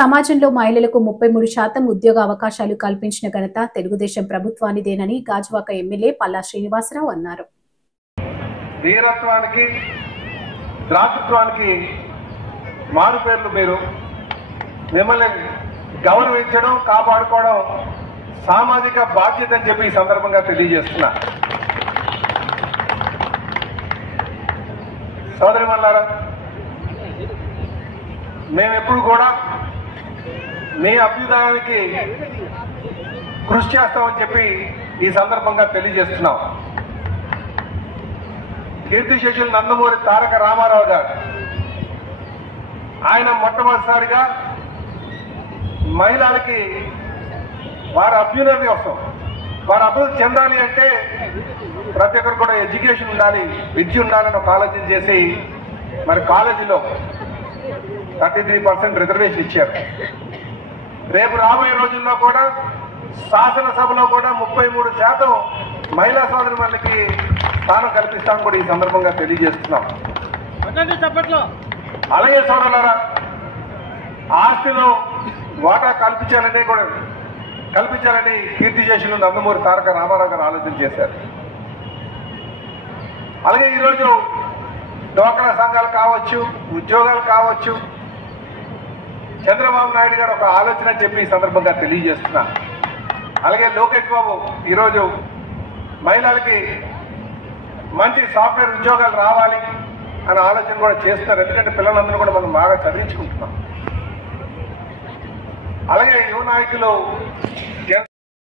సమాజంలో మహిళలకు 33% ఉద్యోగ అవకాశాలు కల్పించిన ఘనత తెలుగుదేశం ప్రభుత్వానిదేనని గాజువాక ఎమ్మెల్యే పల్లా శ్రీనివాసరావు అన్నారు. వీరత్వానికి ద్రాతృత్వానికి మారుపేర్లు మీరు. మిమ్మల్ని గౌరవించడం కాపాడుకోవడం సామాజిక బాధ్యత అని చెప్పి ఈ సందర్భంగా తెలియజేస్తున్నా. సోదరిమణులారా, మేమెప్పుడు కూడా మీ అభ్యుదయానికి కృషి చేస్తామని చెప్పి ఈ సందర్భంగా తెలియజేస్తున్నాం. కీర్తిశేషులు నందమూరి తారక రామారావు గారు ఆయన మొట్టమొదటిసారిగా మహిళలకి వారి అభ్యున్నతి కోసం, వారు అభివృద్ధి చెందాలి అంటే ప్రతి ఒక్కరు కూడా ఎడ్యుకేషన్ ఉండాలి, విద్య ఉండాలని ఒక ఆలోచన చేసి మరి కాలేజీలో 33% రిజర్వేషన్ ఇచ్చారు. రేపు రాబోయే రోజుల్లో కూడా శాసనసభలో కూడా 33% మహిళా సోదరిమణులకి స్థానం కల్పిస్తామని కూడా ఈ సందర్భంగా తెలియజేస్తున్నాం. అలాగే సోదరులారా, ఆస్తిలో వాటా కల్పించాలని కీర్తిశేషులు నందమూరి తారక రామారావు గారు ఆలోచన చేశారు. అలాగే ఈరోజు డ్వాక్రా సంఘాలు కావచ్చు, ఉద్యోగాలు కావచ్చు, చంద్రబాబు నాయుడు గారు ఒక ఆలోచన చెప్పి ఈ సందర్భంగా తెలియజేస్తున్నా. అలాగే లోకేష్ బాబు ఈరోజు మహిళలకి మంచి సాఫ్ట్వేర్ ఉద్యోగాలు రావాలి అనే ఆలోచన కూడా చేస్తున్నారు. ఎందుకంటే పిల్లలందరూ కూడా మనం బాగా చదివించుకుంటున్నాం. అలాగే యువ నాయకులు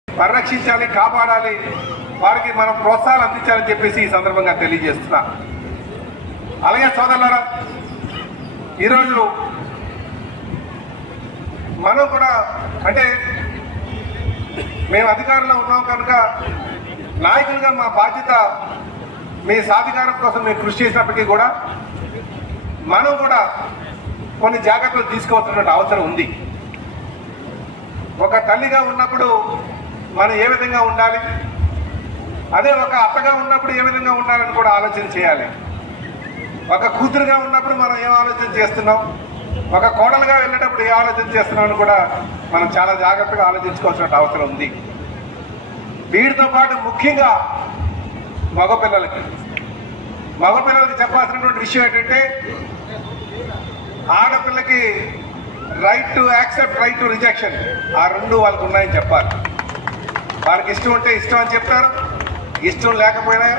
పరిరక్షించాలి, కాపాడాలి, వారికి మనం ప్రోత్సాహాలు అందించాలని చెప్పేసి ఈ సందర్భంగా తెలియజేస్తున్నా. అలాగే సోదరులారా, ఈరోజు మనం కూడా అంటే మేము అధికారంలో ఉన్నాం కనుక నాయకులుగా మా బాధ్యత మీ సాధికారం కోసం మేము కృషి చేసినప్పటికీ కూడా మనం కూడా కొన్ని జాగ్రత్తలు తీసుకోవాల్సినటువంటి అవసరం ఉంది. ఒక తల్లిగా ఉన్నప్పుడు మనం ఏ విధంగా ఉండాలి, అదే ఒక అత్తగా ఉన్నప్పుడు ఏ విధంగా ఉండాలని కూడా ఆలోచన చేయాలి. ఒక కూతురుగా ఉన్నప్పుడు మనం ఏం ఆలోచన చేస్తున్నాం, ఒక కోడలుగా వెళ్ళేటప్పుడు ఏ ఆలోచన చేస్తున్నాం అని కూడా మనం చాలా జాగ్రత్తగా ఆలోచించుకోవాల్సిన అవసరం ఉంది. వీటితో పాటు ముఖ్యంగా మగపిల్లలకి చెప్పాల్సినటువంటి విషయం ఏంటంటే, ఆడపిల్లకి right to accept, right to rejection, ఆ రెండు వాళ్ళకు ఉన్నాయని చెప్పాలి. వారికి ఇష్టం ఉంటే ఇష్టం అని చెప్తారు, ఇష్టం లేకపోయినా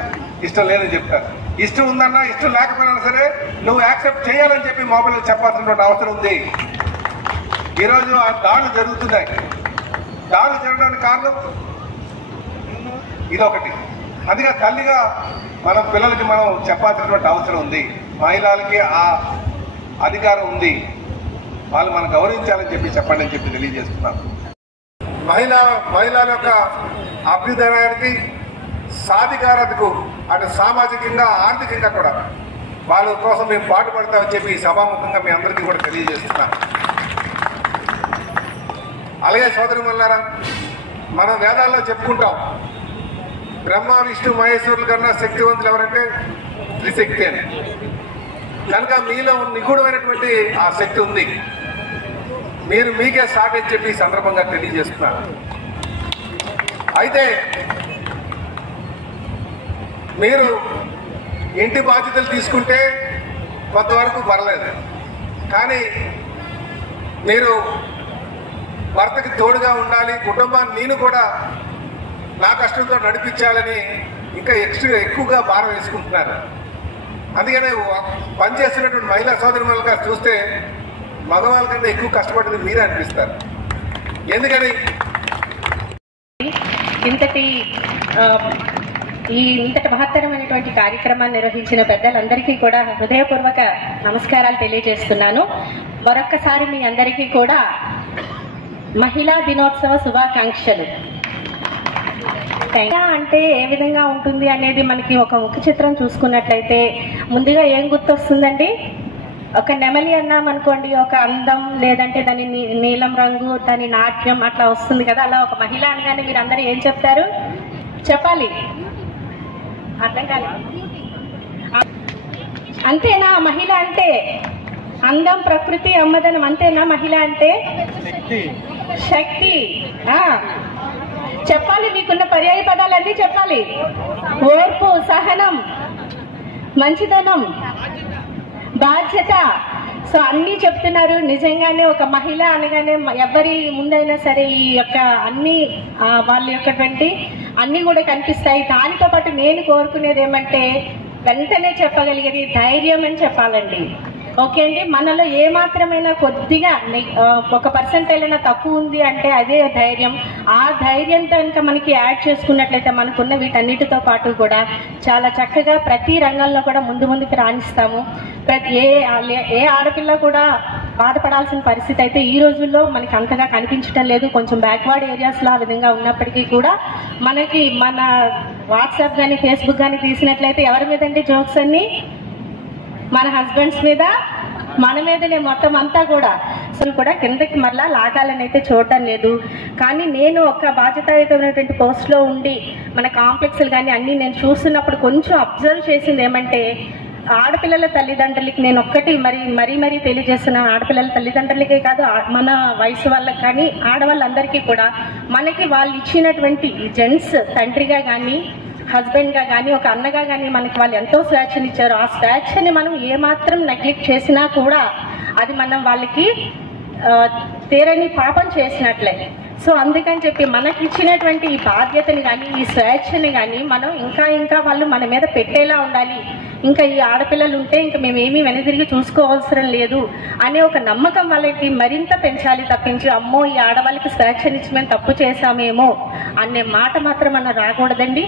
ఇష్టం లేదని చెప్తారు. ఇష్టం ఉందన్నా ఇష్టం లేకపోయినా సరే నువ్వు యాక్సెప్ట్ చేయాలని చెప్పి మొబైల్ చెప్పాల్సినటువంటి అవసరం ఉంది. ఈరోజు ఆ దాడులు జరుగుతున్నాయి. దాడులు జరగడానికి కారణం ఇదొకటి. అందుకే తల్లిగా మనం పిల్లలకి మనం చెప్పాల్సినటువంటి అవసరం ఉంది. మహిళలకి ఆ అధికారం ఉంది, వాళ్ళు మనం గౌరవించాలని చెప్పి చెప్పండి అని చెప్పి తెలియజేస్తున్నాం. మహిళల యొక్క అభ్యుదయానికి, సాధికారతకు, అటు సామాజికంగా ఆర్థికంగా కూడా వాళ్ళ కోసం మేము పాటుపడతామని చెప్పి సభాముఖంగా మీ అందరికీ కూడా తెలియజేస్తున్నాం. అలాగే సోదరిమణులారా, మనం వేదాల్లో చెప్పుకుంటాం, బ్రహ్మ విష్ణు మహేశ్వరుల కన్నా శక్తివంతులు ఎవరంటే త్రిశక్తి అని. కనుక మీలో నిగూఢమైనటువంటి ఆ శక్తి ఉంది, మీరు మీకే సాటి అని చెప్పి ఈ సందర్భంగా తెలియజేస్తున్నారు. అయితే మీరు ఇంటి బాధ్యతలు తీసుకుంటే కొంతవరకు పర్లేదు, కానీ మీరు భర్తకి తోడుగా ఉండాలి, కుటుంబాన్ని నేను కూడా నా కష్టంతో నడిపించాలని ఇంకా ఎక్కువగా భారం వేసుకుంటున్నారు. అందుకనే పనిచేస్తున్నటువంటి మహిళా సోదరిమణులుగా చూస్తే మగవాళ్ళ కన్నా ఎక్కువ కష్టపడేది మీరే అనిపిస్తారు. ఎందుకని ఇంతటి మహత్తరమైనటువంటి కార్యక్రమాన్ని నిర్వహించిన పెద్దలందరికీ కూడా హృదయపూర్వక నమస్కారాలు తెలియజేస్తున్నాను. మరొక్కసారి మీ అందరికీ కూడా మహిళా దినోత్సవ శుభాకాంక్షలు. అంటే ఏ విధంగా ఉంటుంది అనేది మనకి ఒక ముఖ చిత్రం చూసుకున్నట్లయితే ముందుగా ఏం గుర్తొస్తుందండి? ఒక నెమలి అన్నాం అనుకోండి, ఒక అందం, లేదంటే దాని నీలం రంగు, దాని నాట్యం అట్లా వస్తుంది కదా. అలా ఒక మహిళ అనగానే మీరు అందరూ ఏం చెప్తారు? చెప్పాలి, అర్థం కాదు. అంతేనా మహిళ అంటే? అందం, ప్రకృతి, అమ్మదనం, అంతేనా? మహిళ అంటే శక్తి. చెప్పాలి, మీకున్న పర్యాయ పదాలన్నీ చెప్పాలి. ఓర్పు, సహనం, మంచిదనం, బాధ్యత. సో అన్నీ చెప్తున్నారు. నిజంగానే ఒక మహిళ అనగానే ఎవరి ముందైనా సరే ఈ యొక్క అన్ని వాళ్ళ యొక్కటువంటి అన్నీ కూడా కనిపిస్తాయి. దానితో పాటు నేను కోరుకునేది ఏమంటే వెంటనే చెప్పగలిగేది ధైర్యం అని చెప్పాలండి. ఓకే అండి, మనలో ఏమాత్రమైనా కొద్దిగా 1% తక్కువ ఉంది అంటే అదే ధైర్యం. ఆ ధైర్యంతో కనుక మనకి యాడ్ చేసుకున్నట్లయితే మనకున్న వీటన్నిటితో పాటు కూడా చాలా చక్కగా ప్రతి రంగంలో కూడా ముందుకు రాణిస్తాము. ఏ ఆడపిల్ల కూడా బాధపడాల్సిన పరిస్థితి అయితే ఈ రోజుల్లో మనకి అంతగా కనిపించడం లేదు. కొంచెం బ్యాక్వర్డ్ ఏరియాస్లో ఆ విధంగా ఉన్నప్పటికీ కూడా మనకి మన వాట్సాప్ కానీ ఫేస్బుక్ కానీ తీసినట్లయితే ఎవరి మీదండి జోక్స్ అన్ని? మన హస్బెండ్స్ మీద, మన మీదనే మొత్తం అంతా కూడా. అసలు కూడా కిందకి మరలా లాగాలని అయితే చూడటం లేదు. కానీ నేను ఒక బాధ్యతాయుతమైనటువంటి పోస్ట్లో ఉండి మన కాంప్లెక్స్లు కానీ అన్నీ నేను చూస్తున్నప్పుడు కొంచెం అబ్జర్వ్ చేసింది ఏమంటే, ఆడపిల్లల తల్లిదండ్రులకి నేను ఒక్కటి మరీ తెలియజేస్తున్నాను. ఆడపిల్లల తల్లిదండ్రులకే కాదు, మన వయసు వాళ్ళకి కానీ ఆడవాళ్ళందరికీ కూడా మనకి వాళ్ళు ఇచ్చినటువంటి జెంట్స్ తండ్రిగా కానీ హస్బెండ్గా కానీ ఒక అన్నగా కానీ మనకి వాళ్ళు ఎంతో స్వేచ్ఛనిచ్చారు. ఆ స్వేచ్ఛని మనం ఏమాత్రం నెగ్లెక్ట్ చేసినా కూడా అది మనం వాళ్ళకి తీరని పాపం చేసినట్లే. సో అందుకని చెప్పి మనకి ఇచ్చినటువంటి ఈ బాధ్యతని కానీ ఈ స్వేచ్ఛని కానీ మనం ఇంకా వాళ్ళు మన మీద పెట్టేలా ఉండాలి. ఇంకా ఈ ఆడపిల్లలు ఉంటే ఇంకా మేమేమీ వెనుదిరిగి చూసుకోవాల్సిన లేదు అనే ఒక నమ్మకం వాళ్ళకి మరింత పెంచాలి తప్పించి, అమ్మో ఈ ఆడవాళ్ళకి స్వేచ్ఛనిచ్చి మేము తప్పు చేశామేమో అనే మాట మాత్రం మనం రాకూడదండి.